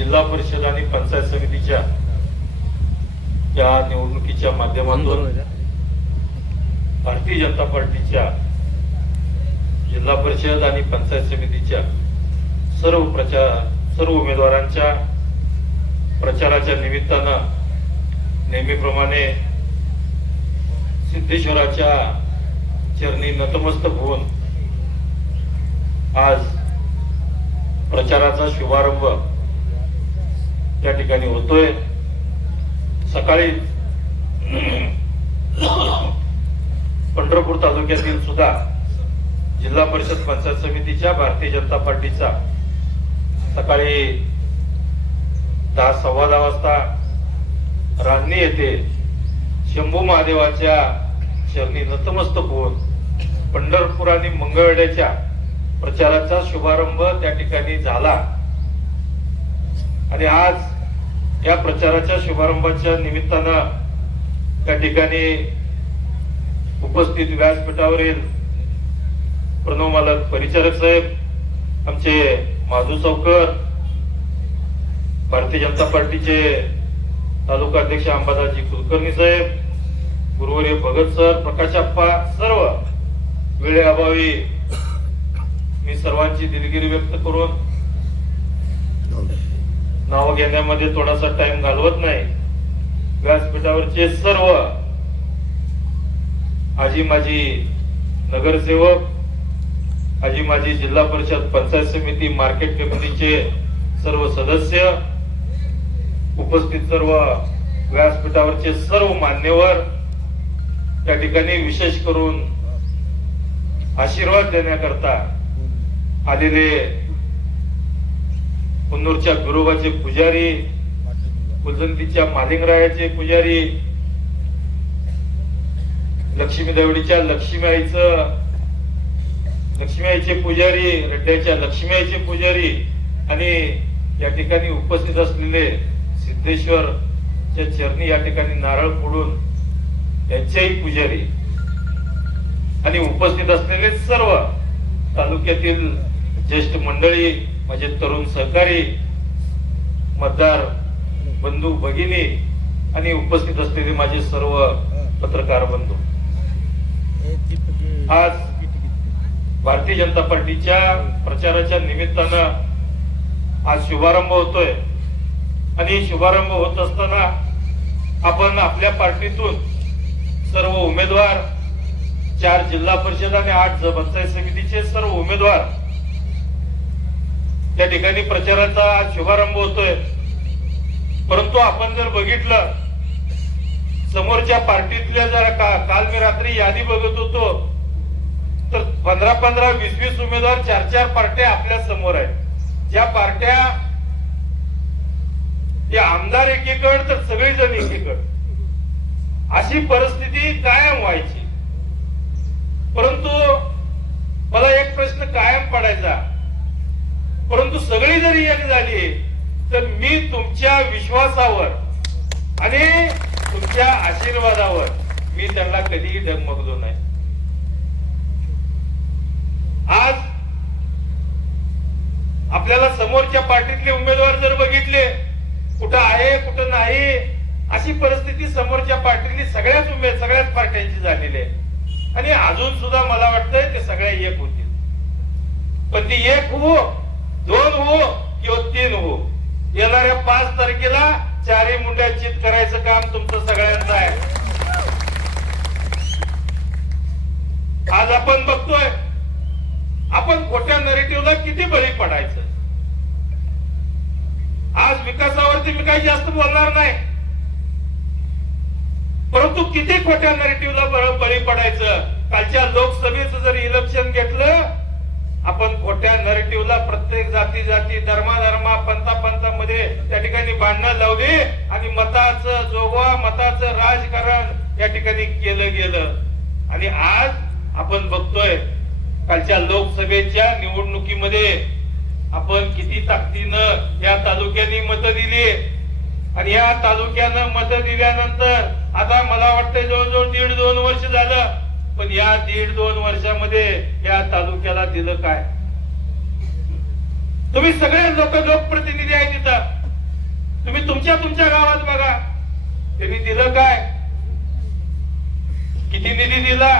जिल्हा परिषद आणि पंचायत समितीच्या या निवडणुकीच्या माध्यमातून भारतीय जनता पार्टीच्या जिल्हा परिषद आणि पंचायत समितीच्या सर्व उमेदवारांच्या प्रचाराच्या निमित्तानं नेहमीप्रमाणे सिद्धेश्वराच्या चरणी नतमस्तक होऊन आज प्रचाराचा शुभारंभ या ठिकाणी होतोय। सकाळी पंढरपूर तालुक्यातील सुद्धा जिल्हा परिषद पंचायत समितीच्या भारतीय जनता पार्टीचा सकाळी 10:15 वाजता रान्नी येथे शंभू महादेवाच्या चरणी नतमस्तक होऊन पंढरपूर आणि मंगळवेढ्याच्या प्रचाराचा शुभारंभ त्या ठिकाणी झाला। आणि आज या प्रचाराच्या शुभारंभाच्या निमित्तानं त्या ठिकाणी उपस्थित व्यासपीठावरील प्रणव मालक परिचारक साहेब, आमचे माधू चौकर, भारतीय जनता पार्टीचे तालुका अध्यक्ष अंबादासजी कुलकर्णी साहेब, गुरुवर्य भगत सर, प्रकाशप्पा, सर्व वेळेअभावी मी सर्वांची दिलगिरी व्यक्त करून नाव घेण्यामध्ये थोडासा टाइम घालवत नाही। व्यासपीठावरचे सर्व आजी माजी नगरसेवक, आजी माजी जिल्हा परिषद पंचायत समिती मार्केट कमिटीचे सर्व सदस्य, उपस्थित सर्व व्यासपीठावरचे सर्व मान्यवर, त्या ठिकाणी विशेष करून आशीर्वाद देण्याकरता आलेले कुन्नूरच्या बिरोबाचे पुजारी, कुलजंतीच्या मालिंगरायाचे पुजारी, लक्ष्मी देवडीच्या लक्ष्मी आईचे पुजारी, रड्ड्याच्या लक्ष्मी आईचे पुजारी आणि या ठिकाणी उपस्थित असलेले सिद्धेश्वरच्या चरणी या ठिकाणी नारळ फोडून त्यांच्याही पुजारी आणि उपस्थित असलेले सर्व तालुक्यातील ज्येष्ठ मंडळी, माझे तरुण सहकारी, मतदार बंधू भगिनी आणि उपस्थित असलेले माझे सर्व पत्रकार बंधू, आज भारतीय जनता पार्टीच्या प्रचाराच्या निमित्तानं आज शुभारंभ होतोय। आणि शुभारंभ होत असताना आपण आपल्या पार्टीतून सर्व उमेदवार, 4 जिल्हा परिषद आणि 8 पंचायत समितीचे सर्व उमेदवार त्या ठिकाणी प्रचाराचा आज शुभारंभ होतोय। परंतु आपण जर बघितलं समोरच्या पार्टीतल्या जरा काल मी रात्री यादी बघत होतो तर 15-15, 20-20 उमेदवार, 4-4 पार्ट्या आपल्या समोर आहेत। ज्या पार्ट्या या आमदार एकीकडे तर सगळेजण एकीकडे, अशी परिस्थिती कायम व्हायची। परंतु मला एक प्रश्न कायम पडायचा, परंतु सगळी जरी एक झाली तर मी तुमच्या विश्वासावर आणि तुमच्या आशीर्वादावर मी त्यांना कधीही डगमगलो नाही। आज आपल्याला समोरच्या पार्टीतले उमेदवार जर बघितले, कुठं आहे कुठं नाही अशी परिस्थिती समोरच्या पार्टीतली सगळ्याच पार्ट्यांची झालेली आहे। आणि अजून सुद्धा मला वाटतंय ते सगळ्या एक होतील, पण ती 1 हो, 2 हो किंवा 3 हो, येणाऱ्या 5 तारखेला 4 मुंड्या चित करायचं काम तुमचं सगळ्यांचं आहे। आज आपण बघतोय आपण खोट्या नरेटिव्हला किती बळी पडायचं। आज विकासावरती मी काही जास्त बोलणार नाही, परंतु किती खोट्या नरेटिव्हला बळी पडायचं। कालच्या लोकसभेचं जर इलेक्शन घेतलं, आपण खोट्या नरेटिव्हला प्रत्येक जाती धर्मा पंथामध्ये त्या ठिकाणी भांडणं लावली आणि मताचं जोगवा, मताचं राजकारण या ठिकाणी केलं गेलं। आणि आज आपण बघतोय कालच्या लोकसभेच्या निवडणुकीमध्ये आपण किती ताकदीनं या तालुक्यांनी मतं दिली आणि या तालुक्यानं मतं दिल्यानंतर आता मला वाटतं जवळजवळ 1.5-2 वर्ष झालं, पण या 1.5-2 वर्षामध्ये या तालुक्याला दिलं काय? तुम्ही सगळे लोकप्रतिनिधी आहे तिथं, तुमच्या तुमच्या गावात बघा, त्यांनी दिलं काय, किती निधी दिला,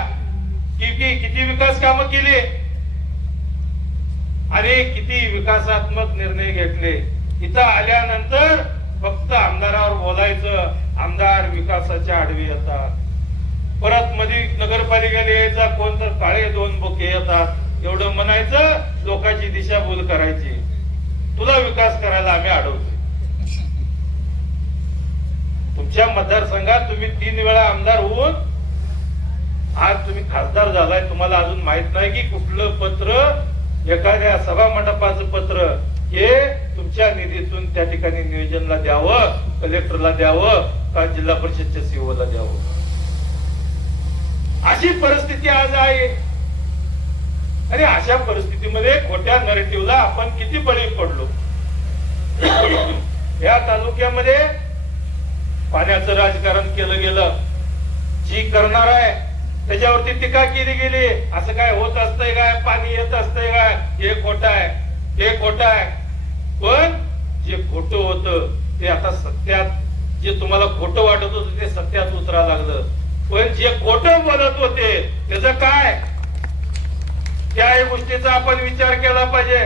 किती विकास कामं केली आणि किती विकासात्मक निर्णय घेतले. इथं आल्यानंतर फक्त आमदारावर बोलायचं, आमदार विकासाच्या आडवी येतात. परत मध्ये नगरपालिकेला यायचा कोण तर काळे 2 बोके येतात, एवढं म्हणायचं, लोकांची दिशाभूल करायची, तुला विकास करायला आम्ही अडवतो. तुमच्या मतदारसंघात तुम्ही 3 वेळा आमदार होऊन आज तुम्ही खासदार झालाय, तुम्हाला अजून माहित नाही की कुठलं पत्र, एखाद्या सभा मंडपाचं पत्र हे तुमच्या निधीतून त्या ठिकाणी नियोजनला द्यावं, कलेक्टरला द्यावं का जिल्हा परिषदच्या सीओला द्यावं. अशी परिस्थिती आज आहे. आणि अशा परिस्थितीमध्ये खोट्या नरेटिव्हला आपण किती बळी पडलो. या तालुक्यामध्ये पाण्याचं राजकारण केलं गेलं, जी करणार आहे त्याच्यावरती टीका केली गेली. असं काय होत असतंय काय, पाणी येत असतंय काय, हे खोटं आहे, हे खोटं आहे. पण जे खोटं होतं ते आता सत्यात, जे तुम्हाला खोटं वाटत होतं ते सत्यात उतरा लागलं. पण जे खोटं बोलत होते त्याचं काय, त्या गोष्टीचा आपण विचार केला पाहिजे.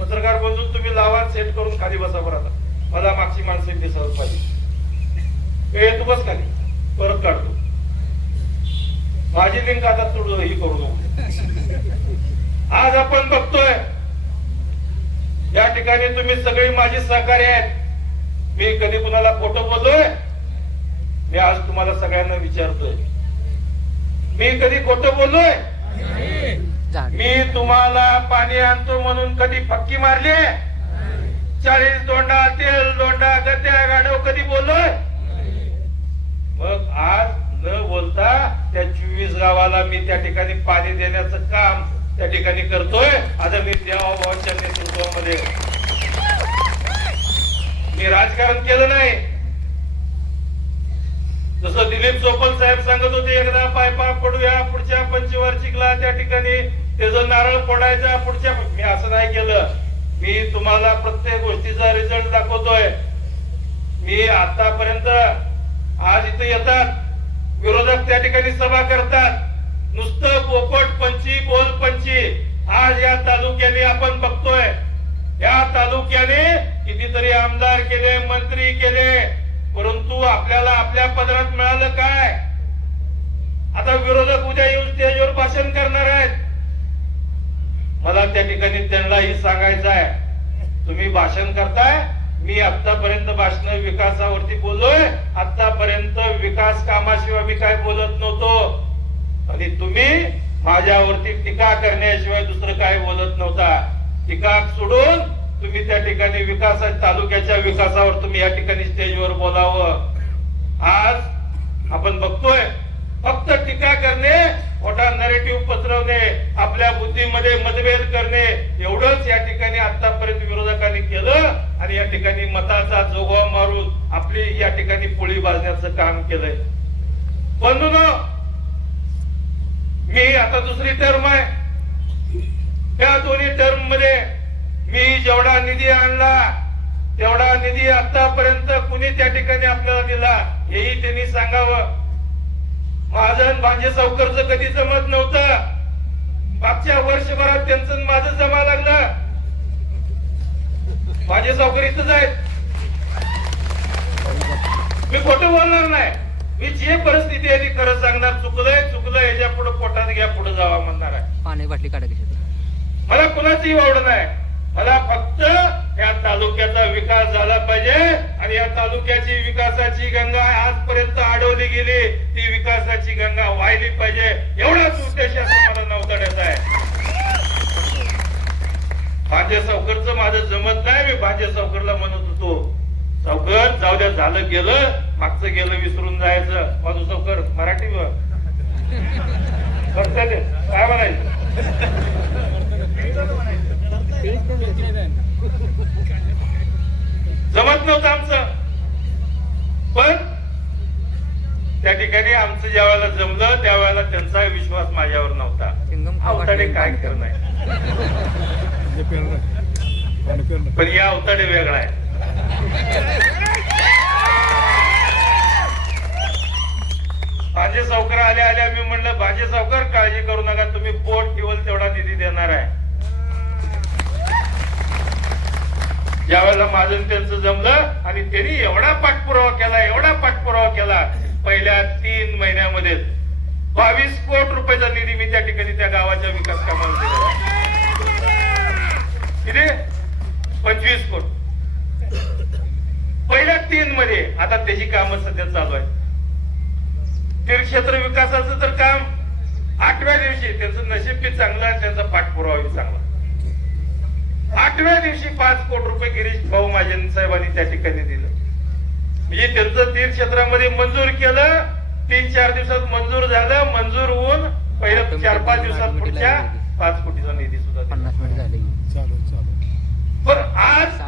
पत्रकार बंधू तुम्ही लावा, सेट करून खाली बसा बरं. आता मला मागची माणसं दिसायला पाहिजे, येतो बस खाली, परत काढतो. माझी लिंक आता तुडू ही करू नको. आज आपण बघतोय या ठिकाणी तुम्ही सगळी माझी सहकार्य आहेत. मी कधी कुणाला खोटं बोललोय? मी आज तुम्हाला सगळ्यांना विचारतोय, मी कधी खोटं बोललोय? मी तुम्हाला पाणी आणतो म्हणून कधी फक्की मारली? 40 दोंडा, तेल दोंडा, गत्या गाडव कधी बोललोय? मग आज न बोलता त्या 24 गावाला मी त्या ठिकाणी पाणी देण्याचं काम त्या ठिकाणी करतोय. आदरणीय देवाभावांच्या नेतृत्वामध्ये. मी राजकारण केलं नाही. जसं दिलीप चोपल साहेब सांगत होते, एकदा पायपा पडूया, पुढच्या पंचवार्षिकला त्या ठिकाणी त्याचं नारळ फोडायचा, पुढच्या. मी असं नाही केलं. मी तुम्हाला प्रत्येक गोष्टीचा रिझल्ट दाखवतोय. मी आतापर्यंत, आज इथे येतात विरोधक, त्या ठिकाणी सभा करतात, नुसतं पोपट पंची, बोल पंची. आज या तालुक्याने आपण बघतोय, या तालुक्याने कितीतरी आमदार केले, मंत्री केले, परंतु आपल्याला आपल्या पदरात मिळालं काय? आता विरोधक उद्या येऊन स्टेजवर भाषण करणार आहेत. मला त्या ठिकाणी त्यांनाही सांगायचं आहे, तुम्ही भाषण करताय, मी आतापर्यंत भाषण विकासावरती बोललोय. आतापर्यंत विकास कामाशिवाय मी काय बोलत नव्हतो. आणि तुम्ही माझ्यावरती टीका करण्याशिवाय दुसरं काय बोलत नव्हता. टीका सोडून तुम्ही त्या ठिकाणी विकासा, तालुक्याच्या विकासावर तुम्ही या ठिकाणी स्टेजवर बोलावं. आज आपण बघतोय फक्त टीका करणे, खोटा नरेटिव्ह पसरवणे, आपल्या बुद्धीमध्ये मतभेद करणे, एवढंच या ठिकाणी आतापर्यंत विरोधकांनी केलं. आणि या ठिकाणी मताचा जोगवा मारून आपली या ठिकाणी पोळी भाजण्याचं काम केलंय. बंधूंनो, मी आता दुसरी टर्म आहे. त्या दोन्ही टर्म मध्ये मी जेवढा निधी आणला तेवढा निधी आतापर्यंत कुणी त्या ठिकाणी आपल्याला दिला हेही त्यांनी सांगावं. माझं भांजे सावकरचं कधी जमत नव्हतं. मागच्या वर्षभरात त्यांचं माझं जमा लागलं. भांजे सावकर इथंच आहेत. मी खोटं बोलणार नाही. मी जे परिस्थिती आहे ती खरं सांगणार. चुकलंय याच्या पुढे पोटात घ्या, पुढे जावा म्हणणार आहे. पाणी बाटली काढा. मला कुणाचंही वावड नाही. मला फक्त या तालुक्याचा विकास झाला पाहिजे. आणि या तालुक्याची विकासाची गंगा आजपर्यंत अडवली गेली, ती विकासाची गंगा वाहिली पाहिजे, एवढाच उद्देश मला नवतड्याचा आहे. भांजे सावकरचं माझं जमत नाही. मी भांजे सावकरला म्हणत होतो, सावकर जाऊ द्या, झालं गेलं, मागचं गेलं विसरून जायचं. माझं सावकर मराठी काय म्हणायचं, जमत नव्हतं आमचं. पण त्या ठिकाणी आमचं ज्या वेळेला जमलं त्यावेळेला त्यांचा विश्वास माझ्यावर नव्हता. अवताडे काय करणार, पण या अवताडे वेगळा आहे. भांजे सावकार आल्या मी म्हणलं भांजे सावकार काळजी करू नका, तुम्ही बोट ठेवल तेवढा निधी देणार आहे. ज्यावेळेला माझं त्यांचं जमलं आणि त्यांनी एवढा पाठपुरावा केला पहिल्या 3 महिन्यामध्ये 22 कोटी रुपयाचा निधी मी त्या ठिकाणी त्या गावाच्या विकास कामाला दिला. 25 कोटी पहिल्या 3 मध्ये. आता त्याची कामं सध्या चालू आहे. तीर्थक्षेत्र विकासाचं तर काम 8व्या दिवशी, त्यांचं नशीब बी चांगलं आणि त्यांचा पाठपुरावा बी चांगला. 8व्या दिवशी 5 कोटी रुपये गिरीश भाऊ महाजन साहेबांनी त्या ठिकाणी दिलं. म्हणजे त्यांचं तीर्थक्षेत्रामध्ये मंजूर केलं. 3-4 दिवसात मंजूर झालं. मंजूर होऊन पहिल्या 4-5 दिवसात पुढच्या 5 कोटीचा निधी सुद्धा पण आज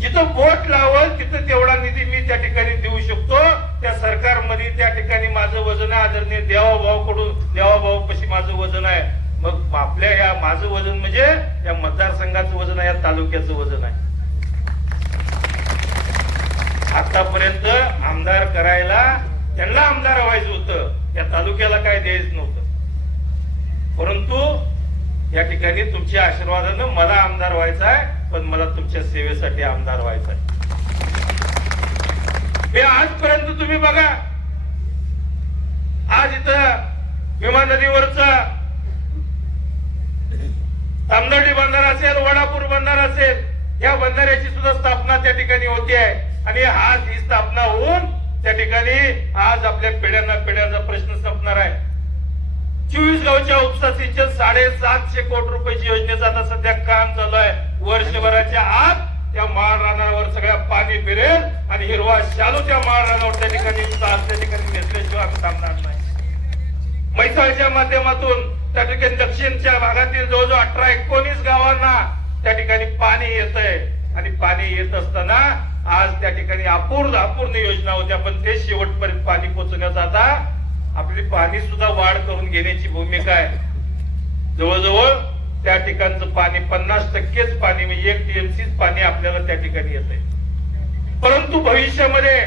जिथं बोट लावल तिथं तेवढा निधी मी त्या ठिकाणी देऊ शकतो. त्या सरकारमध्ये त्या ठिकाणी माझं वजन आहे. आदरणीय देवाभाऊ कशी माझं वजन आहे. मग आपल्या या माझं वजन म्हणजे या मतदारसंघाचं वजन आहे, या तालुक्याचं वजन आहे. आतापर्यंत आमदार करायला त्यांना आमदार व्हायचं होतं, या तालुक्याला काय द्यायचं नव्हतं. परंतु या ठिकाणी तुमच्या आशीर्वादानं मला आमदार व्हायचं आहे, पण मला तुमच्या सेवेसाठी आमदार व्हायचं आहे. हे आजपर्यंत तुम्ही बघा, आज इथं भीमा नदीवरचा तामदर्डी बंधारा असेल, वडापूर बंधारा असेल, या बंधाऱ्याची सुद्धा स्थापना त्या ठिकाणी होती आहे. आणि आज ही स्थापना होऊन त्या ठिकाणी आज आपल्या पिढ्यांचा प्रश्न संपणार आहे. 24 गावच्या उपसा सिंचन 750 कोटी रुपयाची योजनेचं आता सध्या काम चालू आहे. वर्षभराच्या आत त्या माळ रानावर सगळ्या पाणी फिरेल आणि हिरवा शालू त्या माळ रानावर त्या ठिकाणी नेसल्याशिवाय आम्ही थांबणार नाही. म्हैसाळच्या माध्यमातून त्या ठिकाणी दक्षिणच्या भागातील जवळजवळ 18-19 गावांना त्या ठिकाणी पाणी येत आहे. आणि पाणी येत असताना आज त्या ठिकाणी अपूर्ण योजना होत्या, पण ते शेवटपर्यंत पाणी पोहोचण्याचा आता आपली पाणी सुद्धा वाढ करून घेण्याची भूमिका आहे. जवळजवळ त्या ठिकाणचं पाणी 50%च पाणी म्हणजे 1 TMC पाणी आपल्याला त्या ठिकाणी येत आहे. परंतु भविष्यामध्ये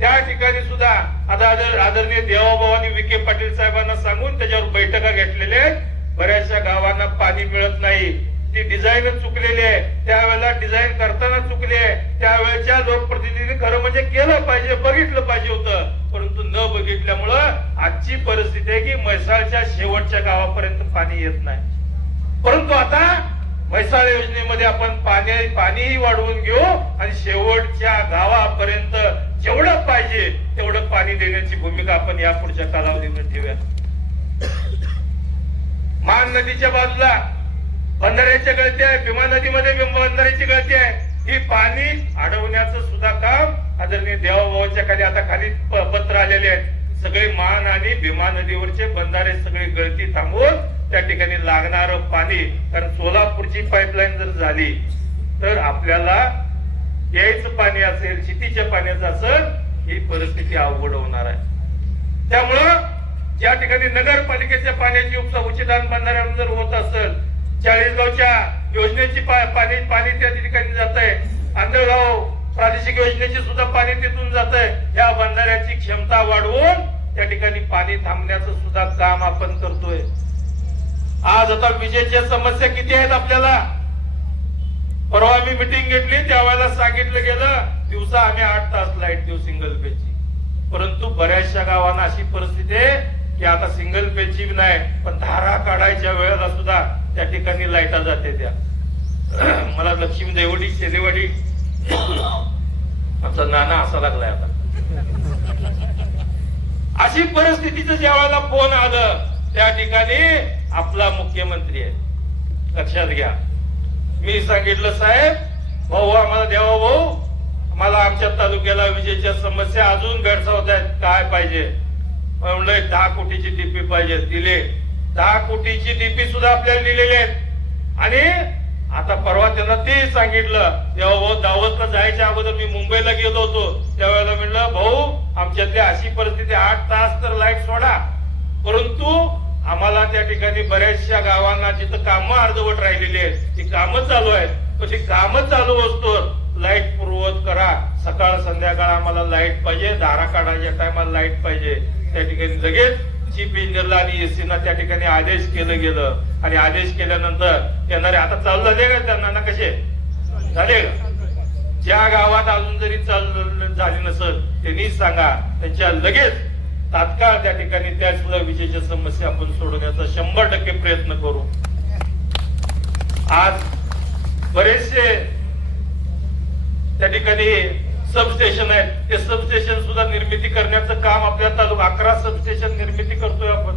त्या ठिकाणी सुद्धा आता आदरणीय देवाभाऊ विखे पाटील साहेबांना सांगून त्याच्यावर बैठका घेतलेल्या आहेत. बऱ्याचशा गावांना पाणी मिळत नाही, ती डिझाईन चुकलेली आहे. त्यावेळेला डिझाईन करताना चुकली आहे. त्यावेळेच्या लोकप्रतिनिधींनी खरं म्हणजे केलं पाहिजे, बघितलं पाहिजे होतं, परंतु न बघितल्यामुळं आजची परिस्थिती आहे की म्हैसाळच्या शेवटच्या गावापर्यंत पाणी येत नाही. परंतु आता म्हैसाळ योजनेमध्ये आपण पाणीही वाढवून घेऊ आणि शेवटच्या गावापर्यंत जेवढं पाहिजे तेवढं पाणी देण्याची भूमिका आपण या पुढच्या कालावधीमध्ये ठेवूया. मान नदीच्या बाजूला बंधाऱ्याच्या गळती आहे, भीमा नदीमध्ये बंधाऱ्याची गळती आहे. ही पाणी अडवण्याचं सुद्धा काम आदरणीय देवाभाऊच्या खाली आता खाली पत्र आलेले आहेत. सगळे मान आणि भीमा नदीवरचे बंधारे सगळे गळती थांबवून त्या ठिकाणी लागणारं पाणी, कारण सोलापूरची पाईपलाईन जर झाली तर आपल्याला यायचं पाणी असेल, शेतीच्या पाण्याचं असेल, ही परिस्थिती अवघड होणार आहे. त्यामुळं ज्या ठिकाणी नगरपालिकेच्या पाण्याची उपसा उचितान बंधाऱ्यावर जर होत असेल, 40 गावच्या योजनेची पाणी त्या ठिकाणी जात आहे, आंधळगाव प्रादेशिक योजनेची सुद्धा पाणी तिथून जात आहे. या बंधाऱ्याची क्षमता वाढवून त्या ठिकाणी पाणी थांबण्याचं सुद्धा काम आपण करतोय. आज आता विजेच्या समस्या किती आहेत आपल्याला. परवा आम्ही मिटिंग घेतली, त्यावेळेला सांगितलं गेलं दिवसा आम्ही 8 तास लाईट देऊ सिंगल पेजची. परंतु बऱ्याचशा गावांना अशी परिस्थिती आहे की आता सिंगल पेजची नाही, पण धारा काढायच्या वेळेला सुद्धा त्या ठिकाणी लाईटा जाते. त्या मला लक्ष्मी देवडी शेलेवाडी आमचा नाना असा लागलाय आता. अशी परिस्थितीचं ज्या वेळेला फोन आलं त्या ठिकाणी आपला मुख्यमंत्री आहे, लक्षात घ्या. मी सांगितलं साहेब भाऊ आम्हाला द्यावा, भाऊ मला आमच्या तालुक्याला विजेच्या समस्या अजून भेडसावत आहेत, काय पाहिजे म्हणलं 10 कोटीची डीपी पाहिजे. दिले 10 कोटीची डीपी सुद्धा आपल्याला दिलेली आहेत. आणि आता परवा त्यांना ते सांगितलं, तेव्हा भाऊ दावतला जायच्या अगोदर मी मुंबईला गेलो होतो, त्यावेळेला म्हणलं भाऊ आमच्यातली अशी परिस्थिती 8 तास तर लाईट सोडा, परंतु आम्हाला त्या ठिकाणी बऱ्याचशा गावांना जिथं कामं अर्धवट राहिलेली आहेत ती कामं चालू आहेत, पण ती कामं चालू असतो लाईट पूर्ववत करा. सकाळ संध्याकाळ आम्हाला लाईट पाहिजे, धारा काढायच्या टायमाला लाईट पाहिजे. त्या ठिकाणी लगेच चीफ इंजिनियरला आणि एसीना त्या ठिकाणी आदेश केलं गेलं आणि आदेश केल्यानंतर येणारे आता चालू झाले का त्यांना ना कसे झाले का? ज्या गावात अजून जरी चालू झाली नसेल त्यांनी सांगा, त्यांच्या लगेच तात्काळ त्या ठिकाणी त्या सुद्धा विजेच्या समस्या आपण सोडवण्याचा 100% प्रयत्न करू. आज बरेचसे त्या ठिकाणी सबस्टेशन आहेत, ते सबस्टेशन सुद्धा निर्मिती करण्याचं काम आपल्या तालुका 11 सबस्टेशन निर्मिती करतोय आपण.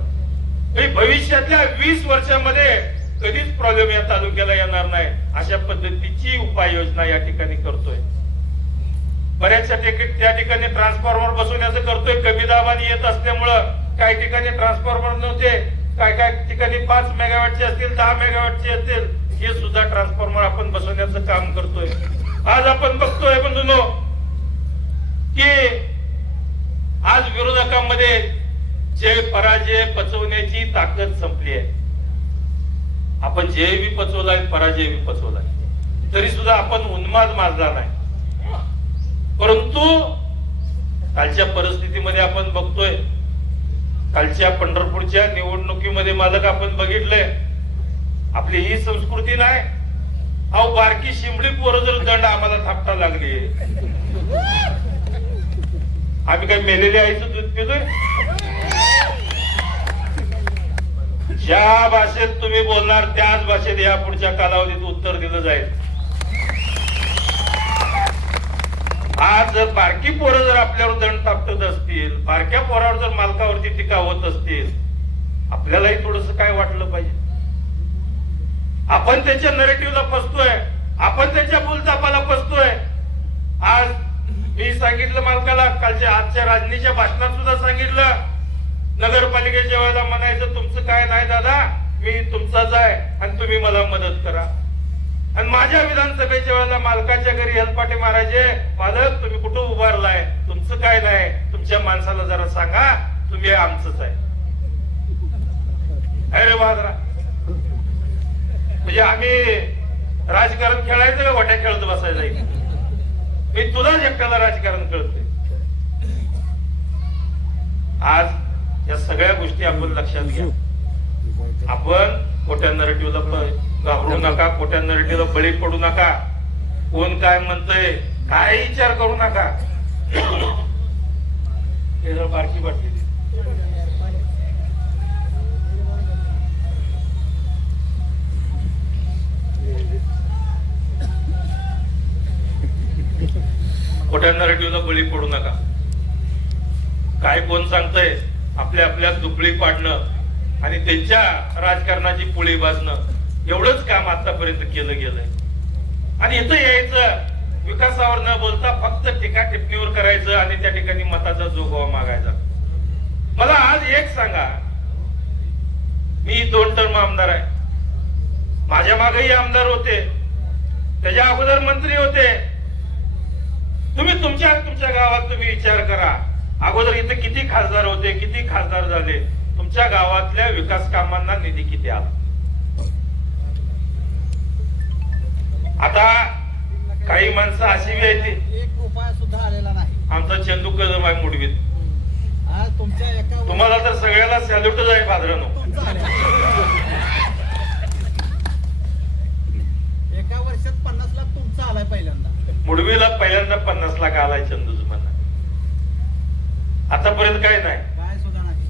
भविष्यातल्या 20 वर्षामध्ये कधीच प्रॉब्लेम या तालुक्याला येणार नाही अशा पद्धतीची उपाययोजना या ठिकाणी करतोय. बऱ्याचशा त्या ठिकाणी ट्रान्सफॉर्मर बसवण्याचं करतोय. कमी दाबाने येत असल्यामुळं काही ठिकाणी ट्रान्सफॉर्मर नव्हते, काय ठिकाणी 5 मेगावॅटचे असतील, 10 मेगावॅटचे असतील, हे सुद्धा ट्रान्सफॉर्मर आपण बसवण्याचं काम करतोय. आज आपण बघतोय बंधूंनो की आज विरोधकांमध्ये जय पराजय पचवण्याची ताकद संपली आहे. आपण जय बी पचवलाय, पराजय बी पचवलाय, तरी सुद्धा आपण उन्माद माजला नाही. परंतु कालच्या परिस्थितीमध्ये आपण बघतोय, कालच्या पंढरपूरच्या निवडणुकीमध्ये मालक आपण बघितलंय, आपली ही संस्कृती नाही. अहो बारकी शिंबडी पोरं जर दंड आम्हाला थापटा लागली, आम्ही काय मेलेले आईचं दूध पितोय? ज्या भाषेत तुम्ही बोलणार त्याच भाषेत या पुढच्या कालावधीत उत्तर दिलं जाईल. आज जर बारकी पोरं जर आपल्यावर दंड तापटत असतील, बारक्या पोरावर जर मालकावरती टीका होत असतील, आपल्यालाही थोडस काय वाटलं पाहिजे. आपण त्यांच्या नरेटिव्हला फसतोय, आपण त्यांच्या बोलचापाला फसतोय. आज मी सांगितलं मालकाला, कालच्या आजच्या राजनीच्या भाषणात सुद्धा सांगितलं, नगरपालिकेच्या वेळेला म्हणायचं तुमचं काय नाही दादा, मी तुमचाच आहे आणि तुम्ही मला मदत करा. आणि माझ्या विधानसभेच्या वेळेला मालकाच्या घरी हेलपाटे मारायचे, मालक तुम्ही कुठं उभारलाय, तुमचं काय नाही, तुमच्या माणसाला जरा सांगा तुम्ही आमचंच आहे. अरे बाजरा, म्हणजे आम्ही राजकारण खेळायचं का वाट्या खेळत बसायचं? मी तुलाच एकट्याला राजकारण कळतोय. आज या सगळ्या गोष्टी आपण लक्षात घ्या. आपण खोट्या नरेटिव्हला घाबरू नका, खोट्या नरेटिव्हला बळी पडू नका. कोण काय म्हणतंय काय विचार करू नका. हे जर बारकी वाटली खोट्या नरेटिव्हला बळी पडू नका. काय कोण सांगतंय आपल्या आपल्यात दुबळी पाडणं आणि त्यांच्या राजकारणाची पोळी भाजणं, एवढंच काम आतापर्यंत केलं गेलंय. आणि इथं यायचं, विकासावर न बोलता फक्त टीका टिप्पणीवर करायचं आणि त्या ठिकाणी मताचा जोगवा मागायचा. मला आज एक सांगा, मी 2 टर्म आमदार आहे, माझ्या मागेही आमदार होते, त्याच्या अगोदर मंत्री होते. तुम्ही तुमच्या गावात तुम्ही विचार करा, अगोदर इथे किती खासदार होते, किती खासदार झाले, तुमच्या गावातल्या विकास कामांना निधी किती आला. आता काही माणसं अशी बी आहेत, 1 रुपया सुद्धा आलेला नाही. आमचा चंदू कदम आहे मुडवीत, तुम्हाला तर सगळ्याला सॅल्यूटच आहे भाद्रानो. एका वर्षात 50 लाख तुमचा आलाय पहिल्यांदा. मुडवीला पहिल्यांदा 50 लाख आलाय चंदूच म्हणा. आतापर्यंत काय नाही, काय सुद्धा नाही.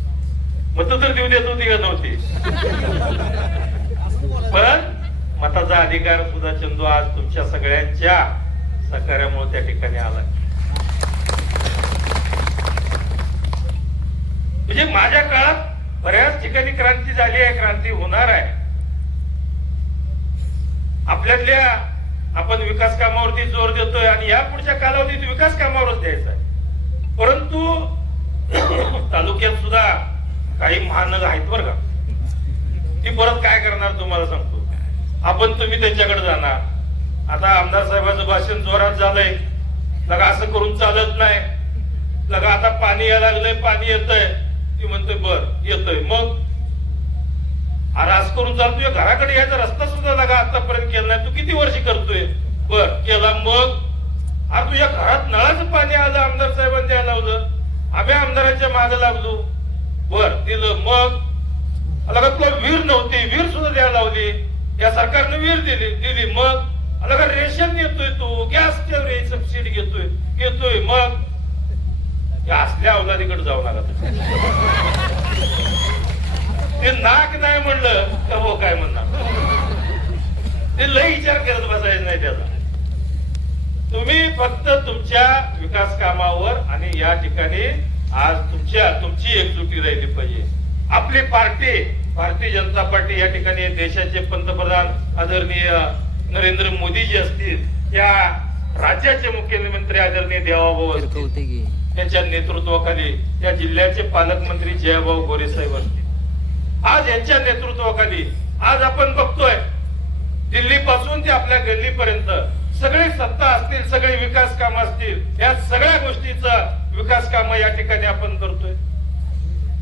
मत तर देऊ देत होती का नव्हती, पण मताचा अधिकार सुद्धा चंदू आज तुमच्या सगळ्यांच्या सहकार्यामुळे त्या ठिकाणी आलाय. म्हणजे माझ्या काळात बऱ्याच ठिकाणी क्रांती झाली आहे, क्रांती होणार आहे. आपल्यातल्या आपण विकास कामावरती जोर देतोय आणि या पुढच्या कालावधीत विकास कामावरच द्यायचा आहे. परंतु तालुक्यात सुद्धा काही महानगर आहेत बरं का, ती परत काय करणार तुम्हाला सांगतो. आपण तुम्ही त्यांच्याकडे जाणार. आता आमदार साहेबांचं भाषण जोरात झालंय, लगा असं करून चालत नाही, लगा आता पाणी यायला लागलंय, पाणी येतंय. ती म्हणते बर येतंय, मग अरे असं करून चालतोय, घराकडे यायचा रस्ता सुद्धा लगा आतापर्यंत केला नाही, तू किती वर्ष करतोय, बर केला, मग अरे तुझ्या घरात नळाचं पाणी आलं, आमदार साहेबांनी द्यायला लावलं, आम्ही आमदारांच्या मागे लागलो, बर दिलं, मग का तुला विहीर नव्हती, विहीर सुद्धा द्यायला लावली, या सरकारने विहीर दिली, मग का रेशन देतोय तू, गॅसच्या सबसिडी घेतोय, मग या असल्या अवलादीकडे जाऊ नका ते नाक नाही म्हणलं तर हो काय म्हणणार, ते लय विचार करत बसायचं नाही त्याचा. तुम्ही फक्त तुमच्या विकास कामावर आणि या ठिकाणी आज तुमची एकजुटी राहिली पाहिजे. आपली पार्टी भारतीय जनता पार्टी या ठिकाणी देशाचे पंतप्रधान आदरणीय नरेंद्र मोदी जी असतील, त्या राज्याचे मुख्यमंत्री आदरणीय देवाभाऊ असतील, त्यांच्या नेतृत्वाखाली या जिल्ह्याचे पालकमंत्री जयभाऊ गोरे साहेब असतील, आज यांच्या नेतृत्वाखाली आज आपण बघतोय दिल्ली पासून ते आपल्या गल्लीपर्यंत सगळे सत्ता असतील, सगळे विकास काम असतील, या सगळ्या गोष्टीचा विकास काम या ठिकाणी आपण करतोय.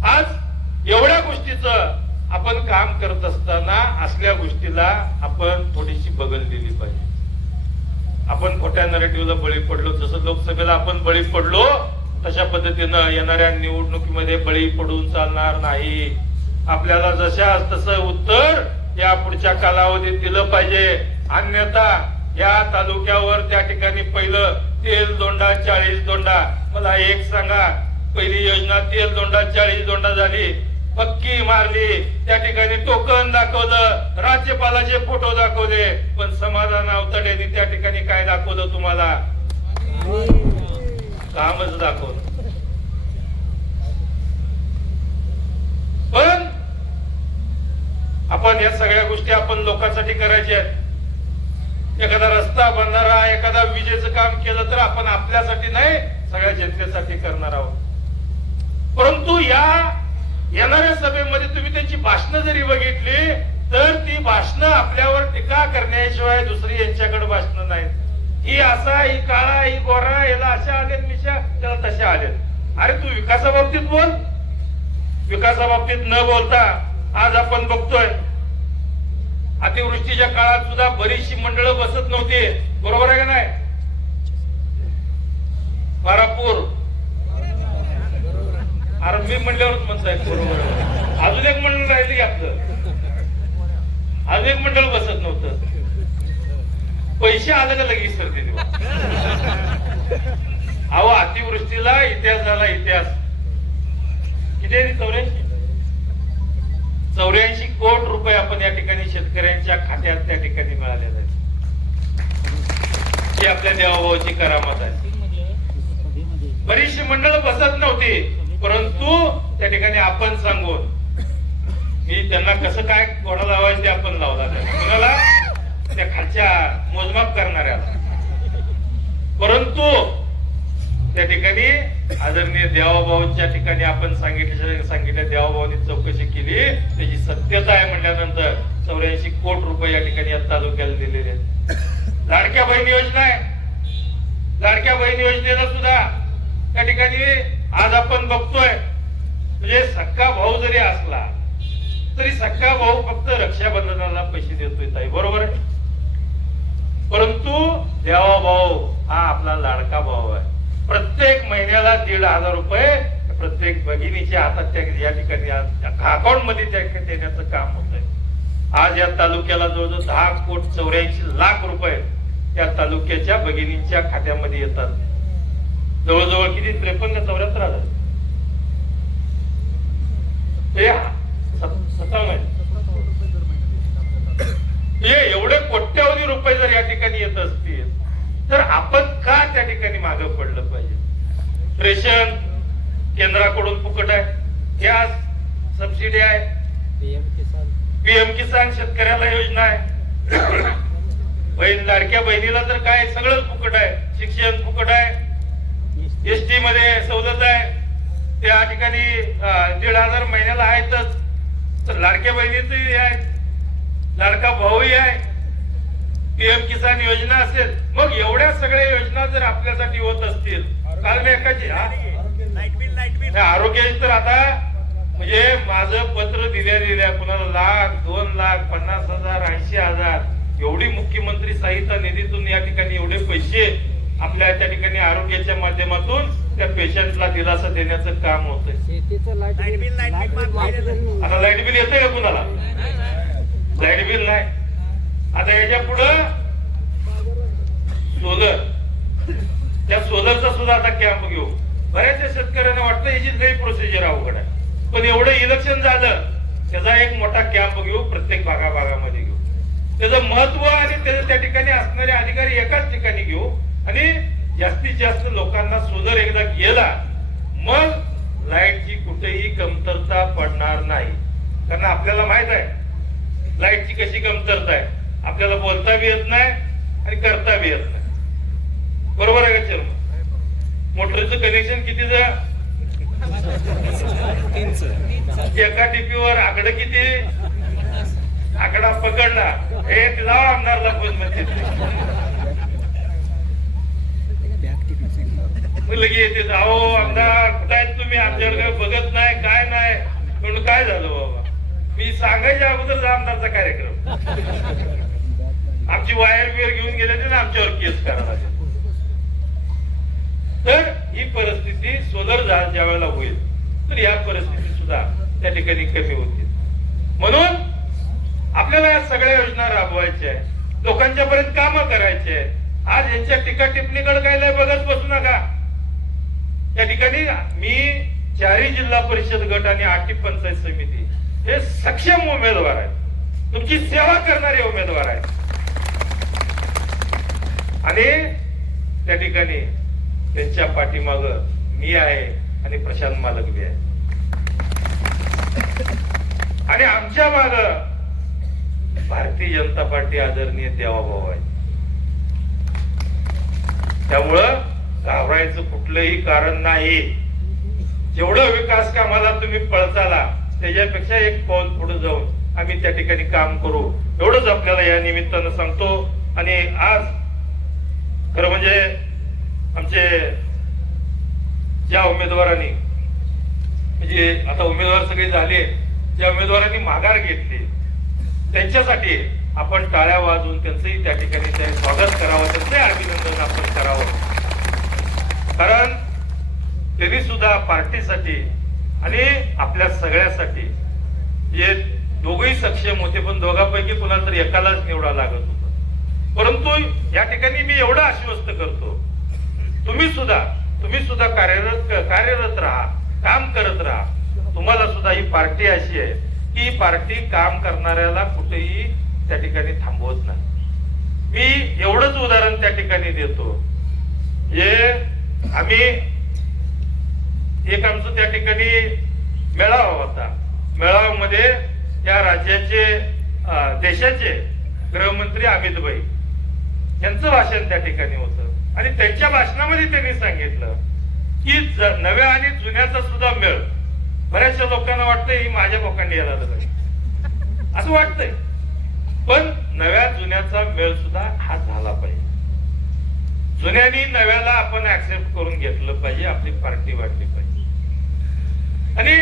आज एवढ्या गोष्टीचं आपण काम करत असताना असल्या गोष्टीला आपण थोडीशी बगल दिली पाहिजे. आपण खोट्या नरेटिव्हला बळी पडलो, जसं लोकसभेला आपण बळी पडलो तशा पद्धतीनं येणाऱ्या निवडणुकीमध्ये बळी पडून चालणार नाही. आपल्याला जशा तसं उत्तर या पुढच्या कालावधीत दिलं पाहिजे. अन्यथा या तालुक्यावर त्या ठिकाणी पहिलं तेल दोंडा 40 दोंडा, मला एक सांगा, पहिली योजना तेल दोंडा 40 दोंडा झाली, पक्की मारली, त्या ठिकाणी टोकन दाखवलं, राज्यपालाचे फोटो दाखवले, पण समाधान अवतडेने त्या ठिकाणी काय दाखवलं तुम्हाला? कामच दाखवलं. पण आपण या सगळ्या गोष्टी आपण लोकांसाठी करायच्या आहेत. एखादा रस्ता बांधणारा, एखादा विजेचं काम केलं तर आपण आपल्यासाठी नाही, सगळ्या जनतेसाठी करणार आहोत. परंतु या येणाऱ्या सभेमध्ये तुम्ही त्यांची भाषणं जरी बघितली तर ती भाषणं आपल्यावर टीका करण्याशिवाय दुसरी यांच्याकडे भाषणं नाहीत. ही असा, ही काळा, ही गोरा, याला अशा आलेत मिशा, त्याला तशा आलेत. अरे तू विकासाबाबतीत बोल. विकासाबाबतीत न बोलता आज आपण बघतोय अतिवृष्टीच्या काळात सुद्धा बरीचशी मंडळं बसत नव्हती, बरोबर आहे का नाही? बारापूर, अरे मी म्हणल्यावरच म्हणताय बरोबर. अजून एक मंडळ राहिली की आपलं, अजून एक मंडळ बसत नव्हतं. पैसे आले का लगेच सर ते अहो अतिवृष्टीला इतिहास झाला, इतिहास किती आहे? 84 कोटी रुपये आपण या ठिकाणी शेतकऱ्यांच्या खात्यात त्या ठिकाणी मिळालेले आहेत. ही आपल्या देवाभाऊची करामत आहे. बरीचशी मंडळ बसत नव्हती, परंतु त्या ठिकाणी आपण सांगून मी त्यांना कसं काय घोडा लावायचं ते आपण लावला. कुणाला? त्या खालच्या मोजमाप करणाऱ्याला. परंतु त्या ठिकाणी आदरणीय देवाभाऊच्या ठिकाणी आपण सांगितलं देवाभाऊनी चौकशी केली, त्याची सत्यता आहे म्हटल्यानंतर 84 कोटी रुपये या ठिकाणी या तालुक्याला दिलेले आहेत. लाडक्या बहीण योजना आहे, लाडक्या बहीण योजनेला सुद्धा त्या ठिकाणी आज आपण बघतोय, म्हणजे सक्का भाऊ जरी असला तरी सक्का भाऊ फक्त रक्षाबंधनाला पैसे देतोय ताई, बरोबर आहे. परंतु देवाभाऊ हा आपला लाडका भाऊ आहे. प्रत्येक महिन्याला 1,500 रुपये प्रत्येक भगिनीच्या हातात या ठिकाणी अकाउंट मध्ये देण्याचं काम होत आहे. आज या तालुक्याला जवळजवळ 10,84,00,000 रुपये या तालुक्याच्या भगिनींच्या खात्यामध्ये येतात. जवळजवळ किती? 53-74,000 हे एवढे कोट्यावधी रुपये जर या ठिकाणी येत असतील तर आपण का त्या ठिकाणी मागं पडलं पाहिजे? रेशन केंद्राकडून फुकट आहे, गॅस सबसिडी आहे, पीएम किसान शेतकऱ्याला योजना आहे, बहीण लाडक्या बहिणीला तर काय सगळं फुकट आहे, शिक्षण फुकट आहे, एसटी मध्ये सवलत आहे, त्या ठिकाणी 1,500 महिन्याला आहेतच. तर लाडक्या बहिणीच आहे, लाडका भाऊही आहे, पीएम किसान योजना असेल. मग एवढ्या सगळ्या योजना जर आपल्यासाठी होत असतील, काल मी एकाची आरोग्याची तर आता म्हणजे माझं पत्र दिल्या कुणाला 1,00,000, 2,00,000, 50,000, 80,000 एवढी मुख्यमंत्री सहायता निधीतून या ठिकाणी एवढे पैसे आपल्या त्या ठिकाणी आरोग्याच्या माध्यमातून त्या पेशंटला दिलासा देण्याचं काम होतंय. शेतीचं लाईट बिल आता लाईट बिल येतंय का कुणाला? लाईट बिल नाही. आता याच्या पुढं सोलर, त्या सोलरचा सुद्धा आता कॅम्प घेऊ. बऱ्याचशा शेतकऱ्यांना वाटतं याची लई प्रोसिजर अवघड आहे, पण एवढं इलेक्शन झालं त्याचा एक मोठा कॅम्प घेऊ, प्रत्येक भागाभागामध्ये घेऊ. त्याचं महत्व आणि त्याचं त्या ठिकाणी असणारे अधिकारी एकाच ठिकाणी घेऊ आणि जास्तीत जास्त लोकांना सोलर एकदा गेला मग लाईटची कुठेही कमतरता पडणार नाही. कारण आपल्याला माहित आहे लाईटची कशी कमतरता आहे. आपल्याला बोलता बी येत नाही आणि करता बी येत नाही. बरोबर आहे का चेअरमन? मोटरचं कनेक्शन कितीच? एका टीपीवर आकडं किती? आकडा पकडला हे जावा आमदारला फोन म्हणते लगे येते, अहो आमदार कुठं आहेत तुम्ही? आमच्याकडे बघत नाही काय नाही. म्हणून काय झालं बाबा? मी सांगायच्या अगोदर आमदारचा कार्यक्रम, आमची वायर बियर घेऊन गेले ना आमच्यावर केस करायला. तर ही परिस्थिती सोलर ज्या वेळेला होईल तर या परिस्थिती सुद्धा त्या ठिकाणी कमी होतील. म्हणून आपल्याला या सगळ्या योजना राबवायच्या आहे, लोकांच्या पर्यंत कामं करायचे आहे. आज यांच्या टीका टिप्पणीकडे काय नाही बघत बसू नका. त्या ठिकाणी मी 4 जिल्हा परिषद गट आणि 8 पंचायत समिती हे सक्षम उमेदवार आहेत, तुमची सेवा करणारे उमेदवार आहेत. आणि त्या ठिकाणी त्यांच्या पाठीमाग मी आहे आणि प्रशांत मालक बी आहे आणि आमच्या माग भारतीय जनता पार्टी आदरणीय देवाभाऊ आहे. त्यामुळं घाबरायचं कुठलंही कारण नाही. जेवढं विकास कामाला तुम्ही पळताला त्याच्यापेक्षा एक पाऊल पुढे जाऊन आम्ही त्या ठिकाणी काम करू एवढंच आपल्याला या निमित्तानं सांगतो. आणि आज खरं म्हणजे आमचे ज्या उमेदवारांनी म्हणजे आता उमेदवार सगळे झाले, ज्या उमेदवारांनी माघार घेतली त्यांच्यासाठी आपण टाळ्या वाजवून त्यांचंही त्या ठिकाणी स्वागत करावं, त्यांचंही अभिनंदन आपण करावं. कारण त्यांनी सुद्धा पार्टीसाठी आणि आपल्या सगळ्यासाठी जे दोघही सक्षम होते, पण दोघांपैकी कुणाला तरी एकालाच निवडा लागत होता. परंतु या ठिकाणी मी एवढं आश्वस्त करतो, तुम्ही सुद्धा कार्यरत राहा, काम करत राहा. तुम्हाला सुद्धा ही पार्टी अशी आहे की ही पार्टी काम करणाऱ्याला कुठेही त्या ठिकाणी थांबवत नाही. मी एवढंच उदाहरण त्या ठिकाणी देतो. हे आम्ही एक आमचं त्या ठिकाणी मेळावा होता. मेळाव्यामध्ये या राज्याचे देशाचे गृहमंत्री अमित भाई यांचं भाषण त्या ठिकाणी होतं आणि त्यांच्या भाषणामध्ये त्यांनी सांगितलं की नव्या आणि जुन्याचा सुद्धा मेळ. बऱ्याचशा लोकांना वाटतंय ही माझ्या लोकांनी यायला लागलं असं वाटतंय, पण नव्या जुन्याचा मेळ सुद्धा हा झाला पाहिजे. जुन्यानी नव्याला आपण ऍक्सेप्ट करून घेतलं पाहिजे. आपली पार्टी वाढली पाहिजे. आणि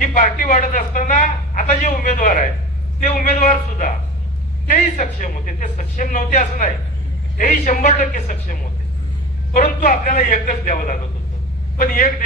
ही पार्टी वाढत असताना आता जे उमेदवार आहेत ते उमेदवार सुद्धा तेही सक्षम होते. ते सक्षम नव्हते असं नाही, तेही 100% सक्षम होते. परंतु आपल्याला एकच द्यावं लागत होतं. पण एक